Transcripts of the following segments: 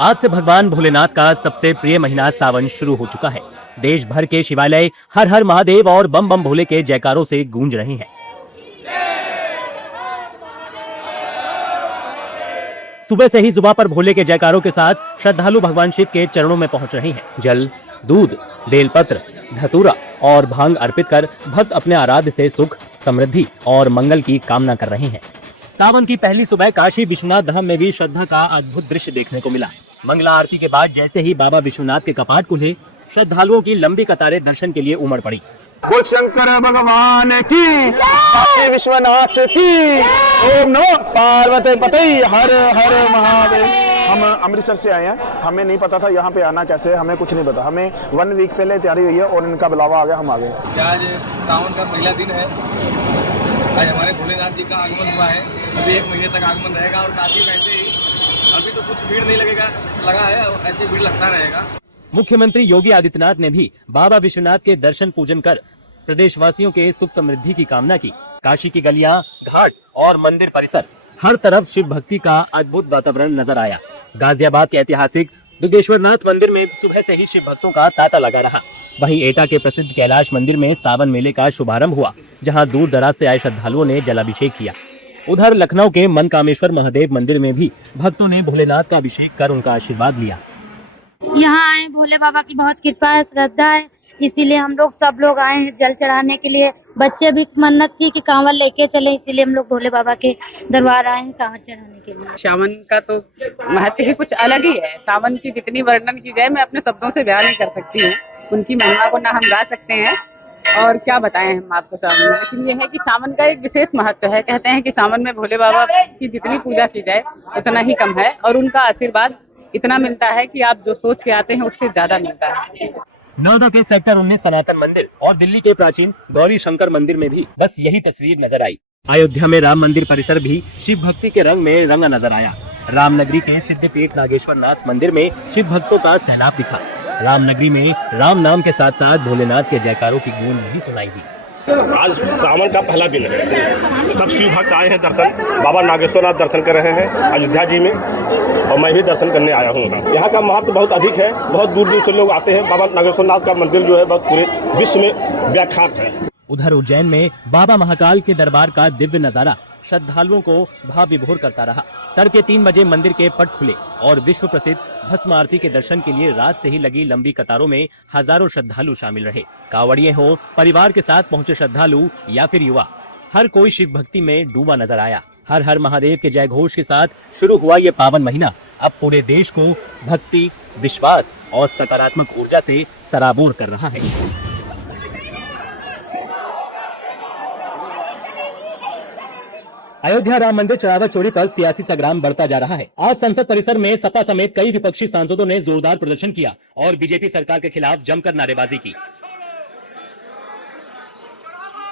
आज से भगवान भोलेनाथ का सबसे प्रिय महीना सावन शुरू हो चुका है। देश भर के शिवालय हर हर महादेव और बम बम भोले के जयकारों से गूंज रहे हैं। सुबह से ही जुबा पर भोले के जयकारों के साथ श्रद्धालु भगवान शिव के चरणों में पहुंच रहे हैं। जल, दूध, बेलपत्र, धतूरा और भांग अर्पित कर भक्त अपने आराध्य से सुख, समृद्धि और मंगल की कामना कर रहे हैं। सावन की पहली सुबह काशी विश्वनाथ धाम में भी श्रद्धा का अद्भुत दृश्य देखने को मिला। मंगला आरती के बाद जैसे ही बाबा विश्वनाथ के कपाट खुले, श्रद्धालुओं की लंबी कतारें दर्शन के लिए उमड़ पड़ी। बोल शंकर भगवान की, काशी विश्वनाथ की, ओम नमो पार्वती पते हर हर महादेव। हम अमृतसर से आए हैं, हमें नहीं पता था यहाँ पे आना कैसे, हमें कुछ नहीं पता। हमें 1 वीक पहले तैयारी हुई है और इनका बुलावा आ गया, हम आ गए। आज सावन का पहला दिन है, आज हमारे भोलेनाथ जी का आगमन हुआ है। अभी 1 महीने तक आगमन रहेगा और काशी में ऐसे ही अभी तो कुछ भीड़ नहीं लगा है, ऐसे भीड़ लगता रहेगा। मुख्यमंत्री योगी आदित्यनाथ ने भी बाबा विश्वनाथ के दर्शन पूजन कर प्रदेशवासियों के सुख समृद्धि की कामना की। काशी की गलियां, घाट और मंदिर परिसर हर तरफ शिव भक्ति का अद्भुत वातावरण नजर आया। गाजियाबाद के ऐतिहासिक दुर्गेश्वरनाथ मंदिर में सुबह से ही शिव भक्तों का तांता लगा रहा। वहीं एटा के प्रसिद्ध कैलाश मंदिर में सावन मेले का शुभारंभ हुआ, जहां दूर दराज से आए श्रद्धालुओं ने जलाभिषेक किया। उधर लखनऊ के मनकामेश्वर महादेव मंदिर में भी भक्तों ने भोलेनाथ का अभिषेक कर उनका आशीर्वाद लिया। यहाँ आए, भोले बाबा की बहुत कृपा है, श्रद्धा है, इसीलिए हम लोग सब लोग आए हैं जल चढ़ाने के लिए। बच्चे भी मन्नत थी कि कांवड़ लेके चले, इसीलिए हम लोग भोले बाबा के दरबार आए हैं कांवड़ चढ़ाने के लिए। सावन का तो महत्व ही कुछ अलग ही है। सावन की जितनी वर्णन की जाए मैं अपने शब्दों से बयान नहीं कर सकती हूँ। उनकी महिमा को ना हम गा सकते हैं और क्या बताएं हम आपको सावन में। लेकिन ये है कि सावन का एक विशेष महत्व है। कहते हैं कि सावन में भोले बाबा की जितनी पूजा की जाए उतना ही कम है और उनका आशीर्वाद इतना मिलता है कि आप जो सोच के आते हैं उससे ज्यादा मिलता है। नोएडा के सेक्टर 19 सनातन मंदिर और दिल्ली के प्राचीन गौरी शंकर मंदिर में भी बस यही तस्वीर नजर आई। अयोध्या में राम मंदिर परिसर भी शिव भक्ति के रंग में रंगा नजर आया। रामनगरी के सिद्धपीठ नागेश्वर नाथ मंदिर में शिव भक्तों का सैलाब दिखा। रामनगरी में राम नाम के साथ साथ भोलेनाथ के जयकारों की गूंज भी सुनाई दी। आज सावन का पहला दिन है, सब शिव भक्त आए हैं दर्शन, बाबा नागेश्वरनाथ दर्शन कर रहे हैं अयोध्या जी में और मैं भी दर्शन करने आया हूँ। यहाँ का महत्व बहुत अधिक है, बहुत दूर दूर से लोग आते हैं। बाबा नागेश्वरनाथ का मंदिर जो है बहुत पूरे विश्व में व्याख्यात है। उधर उज्जैन में बाबा महाकाल के दरबार का दिव्य नजारा श्रद्धालुओं को भाव विभोर करता रहा। तड़के 3 बजे मंदिर के पट खुले और विश्व प्रसिद्ध भस्म आरती के दर्शन के लिए रात से ही लगी लंबी कतारों में हजारों श्रद्धालु शामिल रहे। कांवड़िए हो, परिवार के साथ पहुंचे श्रद्धालु या फिर युवा, हर कोई शिव भक्ति में डूबा नजर आया। हर हर महादेव के जय घोष के साथ शुरू हुआ ये पावन महीना अब पूरे देश को भक्ति, विश्वास और सकारात्मक ऊर्जा से सराबोर कर रहा है। अयोध्या राम मंदिर चढ़ावा चोरी पर सियासी संग्राम बढ़ता जा रहा है। आज संसद परिसर में सपा समेत कई विपक्षी सांसदों ने जोरदार प्रदर्शन किया और बीजेपी सरकार के खिलाफ जमकर नारेबाजी की।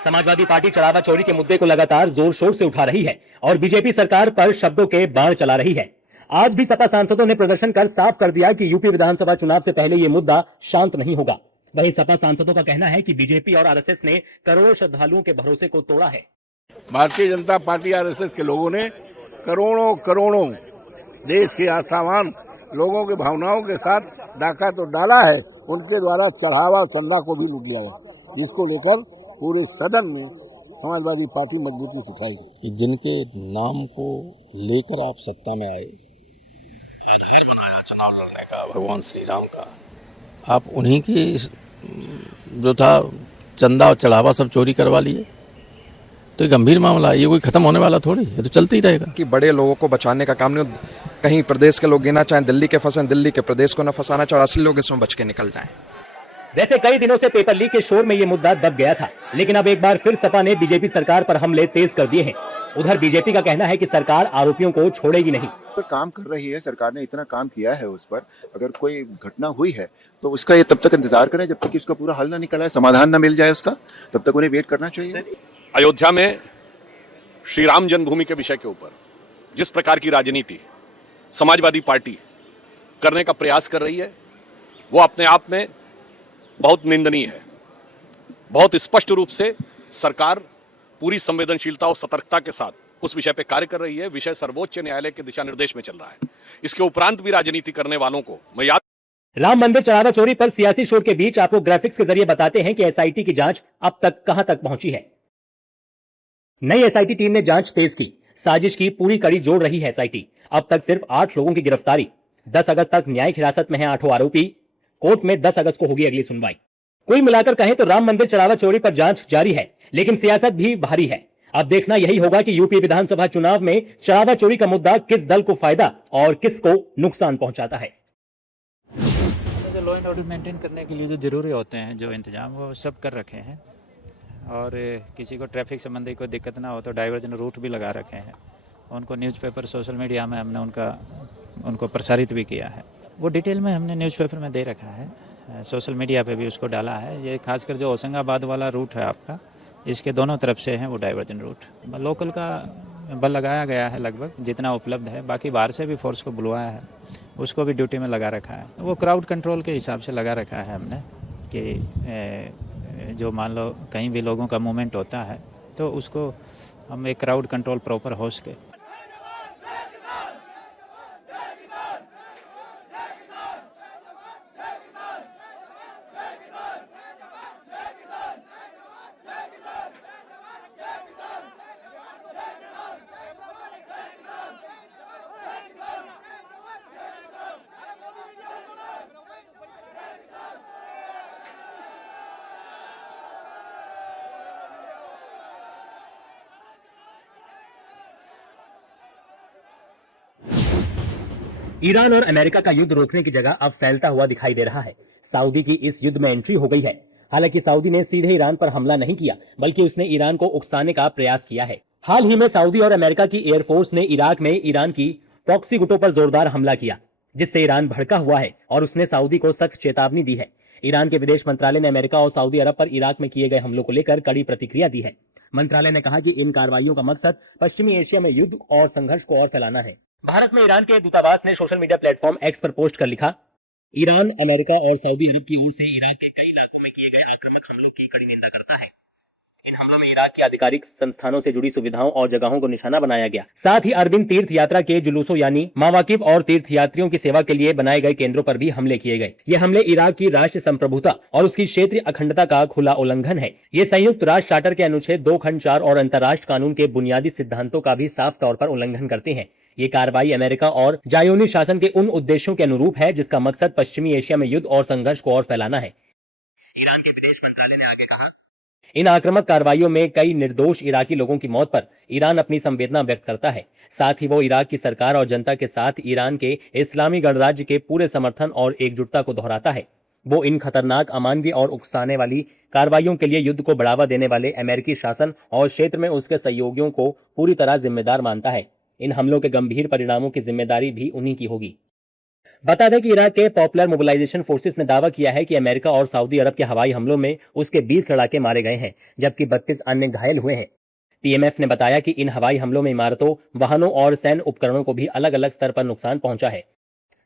समाजवादी पार्टी चढ़ावा चोरी के मुद्दे को लगातार जोर शोर से उठा रही है और बीजेपी सरकार पर शब्दों के बाण चला रही है। आज भी सपा सांसदों ने प्रदर्शन कर साफ कर दिया कि यूपी विधानसभा चुनाव से पहले ये मुद्दा शांत नहीं होगा। वहीं सपा सांसदों का कहना है कि बीजेपी और आरएसएस ने करोड़ों श्रद्धालुओं के भरोसे को तोड़ा है। भारतीय जनता पार्टी आरएसएस के लोगों ने करोड़ों देश के आस्थावान लोगों के भावनाओं के साथ डाका तो डाला है, उनके द्वारा चढ़ावा चंदा को भी लूट लिया है, जिसको लेकर पूरे सदन में समाजवादी पार्टी मजबूती से उठाएगी। जिनके नाम को लेकर आप सत्ता में आए, आधार बनाया चुनाव लड़ने का भगवान श्री राम का, आप उन्हीं की जो था चंदा और चढ़ावा सब चोरी करवा लिए। तो ये गंभीर मामला है, ये कोई खत्म होने वाला थोड़ी, ये तो चलते ही रहेगा। कि बड़े लोगों को बचाने का काम नहीं, कहीं प्रदेश के लोग गिना चाहें दिल्ली के फंसे, दिल्ली के प्रदेश को न फंसाना चाहे, असली लोग इसमें बच के निकल जाएं। वैसे कई दिनों से पेपर लीक के शोर में ये मुद्दा दब गया था, लेकिन अब एक बार फिर सपा ने बीजेपी सरकार पर हमले तेज कर दिए हैं। उधर बीजेपी का कहना है कि सरकार आरोपियों को छोड़ेगी नहीं। पर काम कर रही है सरकार ने, इतना काम किया है उस पर, अगर कोई घटना हुई है तो उसका ये तब तक इंतजार करें जब तक कि उसका पूरा हल ना निकल आए, समाधान ना मिल जाए उसका, तब तक उन्हें वेट करना चाहिए। अयोध्या में श्री राम जन्मभूमि के विषय के ऊपर जिस प्रकार की राजनीति समाजवादी पार्टी करने का प्रयास कर रही है वो अपने आप में बहुत निंदनीय है। बहुत स्पष्ट रूप से सरकार पूरी संवेदनशीलता और सतर्कता के साथ उस विषय पे कार्य कर रही है। विषय सर्वोच्च न्यायालय के दिशा निर्देश में चल रहा है। इसके उपरांत भी राजनीति करने वालों को मैं याद राम मंदिर चढ़ावा चोरी पर सियासी शोर के बीच आपको ग्राफिक्स के जरिए बताते हैं कि एसआईटी की जांच अब तक कहां तक पहुंची है। नई एसआईटी टीम ने जांच तेज की। साजिश की पूरी कड़ी जोड़ रही है एसआईटी। अब तक सिर्फ 8 लोगों की गिरफ्तारी। 10 अगस्त तक न्यायिक हिरासत में हैं 8 आरोपी। कोर्ट में 10 अगस्त को होगी अगली सुनवाई। कुल मिलाकर कहें तो राम मंदिर चढ़ावा चोरी पर जांच जारी है, लेकिन सियासत भी भारी है। अब देखना यही होगा कि यूपी विधानसभा चुनाव में चढ़ावा चोरी का मुद्दा किस दल को फायदा और किसको नुकसान पहुंचाता है। जो लॉ एंड ऑर्डर मेंटेन करने के लिए जो जरूरी होते हैं, जो इंतजाम वो सब कर रखे हैं, और किसी को ट्रैफिक संबंधी कोई दिक्कत ना हो तो डाइवर्जन रूट भी लगा रखे हैं। उनको न्यूज़पेपर, सोशल मीडिया में हमने उनको प्रसारित भी किया है। वो डिटेल में हमने न्यूज़पेपर में दे रखा है, सोशल मीडिया पे भी उसको डाला है। ये खासकर जो होशंगाबाद वाला रूट है आपका, इसके दोनों तरफ से है वो डाइवर्जन रूट। लोकल का बल लगाया गया है लगभग जितना उपलब्ध है। बाकी बाहर से भी फोर्स को बुलवाया है, उसको भी ड्यूटी में लगा रखा है। वो क्राउड कंट्रोल के हिसाब से लगा रखा है हमने कि जो मान लो कहीं भी लोगों का मूवमेंट होता है तो उसको हम एक क्राउड कंट्रोल प्रॉपर हो सके। ईरान और अमेरिका का युद्ध रोकने की जगह अब फैलता हुआ दिखाई दे रहा है। सऊदी की इस युद्ध में एंट्री हो गई है। हालांकि सऊदी ने सीधे ईरान पर हमला नहीं किया, बल्कि उसने ईरान को उकसाने का प्रयास किया है। हाल ही में सऊदी और अमेरिका की एयरफोर्स ने इराक में ईरान की प्रॉक्सी गुटों पर जोरदार हमला किया, जिससे ईरान भड़का हुआ है और उसने सऊदी को सख्त चेतावनी दी है। ईरान के विदेश मंत्रालय ने अमेरिका और सऊदी अरब पर इराक में किए गए हमलों को लेकर कड़ी प्रतिक्रिया दी है। मंत्रालय ने कहा कि इन कार्रवाइयों का मकसद पश्चिमी एशिया में युद्ध और संघर्ष को और फैलाना है। भारत में ईरान के दूतावास ने सोशल मीडिया प्लेटफॉर्म एक्स पर पोस्ट कर लिखा, ईरान, अमेरिका और सऊदी अरब की ओर से इराक के कई इलाकों में किए गए आक्रामक हमलों की कड़ी निंदा करता है। इन हमलों में इराक की आधिकारिक संस्थानों से जुड़ी सुविधाओं और जगहों को निशाना बनाया गया। साथ ही अरबिंद तीर्थ यात्रा के जुलूसों यानी मावाकिब और तीर्थयात्रियों की सेवा के लिए बनाए गए केंद्रों पर भी हमले किए गए। ये हमले इराक की राष्ट्र संप्रभुता और उसकी क्षेत्रीय अखंडता का खुला उल्लंघन है। ये संयुक्त राष्ट्र चार्टर के अनुच्छेद 2 खंड 4 और अंतर्राष्ट्रीय कानून के बुनियादी सिद्धांतों का भी साफ तौर पर उल्लंघन करते हैं। ये कार्रवाई अमेरिका और ज़ायोनी शासन के उन उद्देश्यों के अनुरूप है जिसका मकसद पश्चिमी एशिया में युद्ध और संघर्ष को और फैलाना है। ईरान के विदेश मंत्रालय ने आगे कहा, इन आक्रामक कार्रवाइयों में कई निर्दोष इराकी लोगों की मौत पर ईरान अपनी संवेदना व्यक्त करता है। साथ ही वो इराक की सरकार और जनता के साथ ईरान के इस्लामी गणराज्य के पूरे समर्थन और एकजुटता को दोहराता है। वो इन खतरनाक, अमानवीय और उकसाने वाली कार्रवाइयों के लिए युद्ध को बढ़ावा देने वाले अमेरिकी शासन और क्षेत्र में उसके सहयोगियों को पूरी तरह जिम्मेदार मानता है। इन हमलों के गंभीर परिणामों की जिम्मेदारी भी उन्हीं की होगी। बता दें कि इराक के पॉपुलर मोबिलाइजेशन फोर्सेस ने दावा किया है कि अमेरिका और सऊदी अरब के हवाई हमलों में उसके 20 लड़ाके मारे गए हैं, जबकि 32 अन्य घायल हुए हैं। पीएमएफ ने बताया कि इन हवाई हमलों में इमारतों, वाहनों और सैन्य उपकरणों को भी अलग अलग स्तर पर नुकसान पहुंचा है।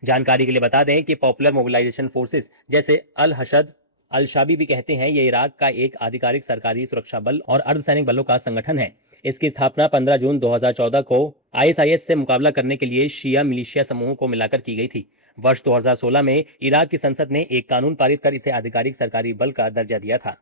जानकारी के लिए बता दें कि पॉपुलर मोबिलाइजेशन फोर्सेस, जैसे अल हशद, अल शाबी भी कहते हैं, ये इराक का एक आधिकारिक सरकारी सुरक्षा बल और अर्धसैनिक बलों का संगठन है। इसकी स्थापना 15 जून 2014 को आईएसआईएस से मुकाबला करने के लिए शिया मिलिशिया समूहों को मिलाकर की गई थी। वर्ष 2016 में इराक की संसद ने एक कानून पारित कर इसे आधिकारिक सरकारी बल का दर्जा दिया था।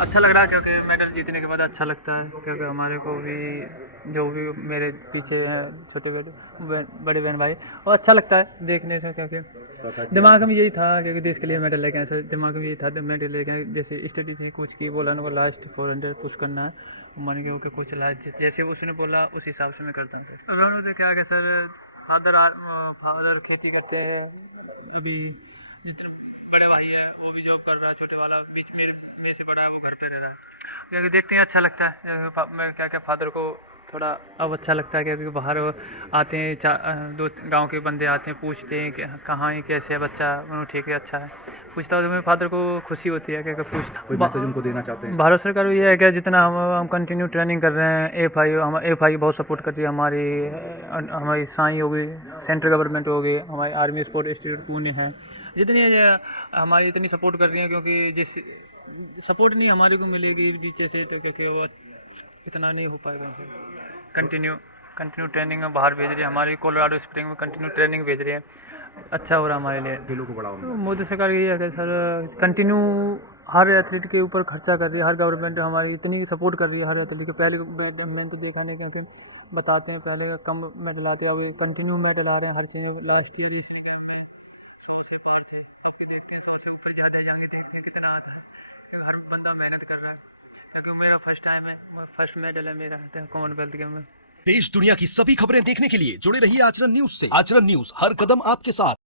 अच्छा लग रहा है क्योंकि मेडल जीतने के बाद अच्छा लगता है, क्योंकि हमारे को भी जो भी मेरे पीछे हैं छोटे बड़े बहन भाई, और अच्छा लगता है देखने से, क्योंकि दिमाग में यही था क्योंकि देश के लिए मेडल लेके आए। दिमाग में यही था मेडल लेके आए। जैसे स्टडी थी कोच की, बोला ना वो लास्ट 400 पुश करना है, मान के ओके कोच लास्ट जैसे उसने बोला उस हिसाब से मैं करता हूँ। अगर तो क्या सर, फादर खेती करते हैं, अभी बड़े भाई है वो भी जॉब कर रहा है, छोटे वाला बीच में से बड़ा है वो घर पे रह रहा है। क्योंकि देखते हैं अच्छा लगता है। मैं क्या फादर को थोड़ा अब अच्छा लगता है, क्योंकि बाहर आते हैं, 2 गांव के बंदे आते हैं, पूछते हैं कि कहाँ है, कैसे है बच्चा, ठीक है अच्छा है, पूछता हूँ तो मेरे फादर को खुशी होती है। क्योंकि कोई मैसेज उनको देना चाहते हैं? भारत सरकार ये है कि जितना हम कंटिन्यू ट्रेनिंग कर रहे हैं, एफ आई बहुत सपोर्ट करती है हमारी साई हो गई, सेंट्रल गवर्नमेंट हो गई, हमारी आर्मी स्पोर्ट इंस्टीट्यूट पुणे है, जितनी हमारी इतनी सपोर्ट कर रही है। क्योंकि जिस सपोर्ट नहीं हमारे को मिलेगी नीचे से तो क्योंकि वो इतना नहीं हो पाएगा सर। कंटिन्यू ट्रेनिंग में बाहर भेज रही है, हमारी कोलोराडो स्प्रिंग में कंटिन्यू ट्रेनिंग भेज रही है, अच्छा हो रहा है हमारे लिए। खेलों को बढ़ावा तो मोदी सरकार यही है कि सर कंटिन्यू हर एथलीट के ऊपर खर्चा कर रही है, हर गवर्नमेंट हमारी इतनी सपोर्ट कर रही है हर एथलीट को। पहले मैंने तो देखा नहीं क्योंकि बताते हैं पहले कम मेडल आते हैं, अब कंटिन्यू मेडल आ रहे हैं हर सिंह। लास्ट ईयर हर बंदा मेहनत कर रहा है, क्योंकि मेरा फर्स्ट टाइम है, फर्स्ट मेडल है मेरा कॉमनवेल्थ गेम में। देश दुनिया की सभी खबरें देखने के लिए जुड़े रहिए आचरण न्यूज से। आचरण न्यूज, हर कदम आपके साथ।